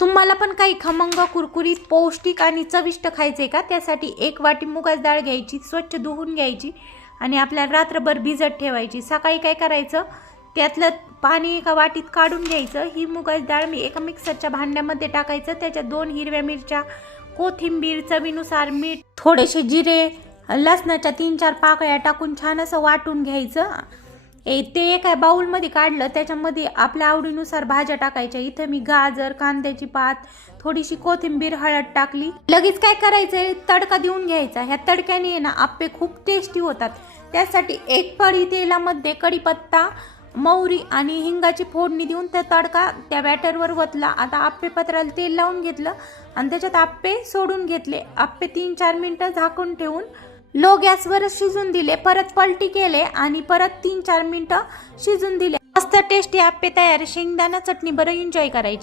तुम्हाला पण काही खमंग कुरकुरीत पौष्टिक आणि चविष्ट खायचे का? त्यासाठी 1 वाटी मुगाची डाळ घ्यायची, स्वच्छ धुवून घ्यायची आणि आपल्याला रात्रभर भिजत ठेवायची। सकाळी काय करायचं, त्यातलं पाणी एका वाटीत काढून घ्यायचं। ही मुगाची डाळ मी एका मिक्सरच्या भांड्यामध्ये टाकायचं, त्याच्यात 2 हिरव्या मिरच्या, कोथिंबीर, चवीनुसार मीठ, थोडेसे जिरे, लसणाच्या 3-4 पाकळ्या टाकून छान असं वाटून घ्यायचं। ते एका बाउलमध्ये काढलं, त्याच्यामध्ये आपल्या आवडीनुसार भाज्या टाकायच्या। इथं मी गाजर, कांद्याची पात, थोडीशी कोथिंबीर, हळद टाकली। लगेच काय करायचंय, तडका देऊन घ्यायचा। ह्या तडक्याने ना आप्पे खूप टेस्टी होतात। त्यासाठी 1 पळी तेलामध्ये कढीपत्ता, मोहरी आणि हिंगाची फोडणी देऊन त्या तडका त्या बॅटरवर वतला। आता आप्पे पत्राला तेल लावून घेतलं आणि त्याच्यात आप्पे सोडून घेतले। आप्पे 3-4 मिनिटं झाकून ठेवून लो गॅसवर शिजून दिले। परत पलटी केले आणि परत 3-4 मिनिटं शिजून दिले। मस्त टेस्टी आप्पे तयार। शेंगदाणा चटणी बरं एन्जॉय करायची।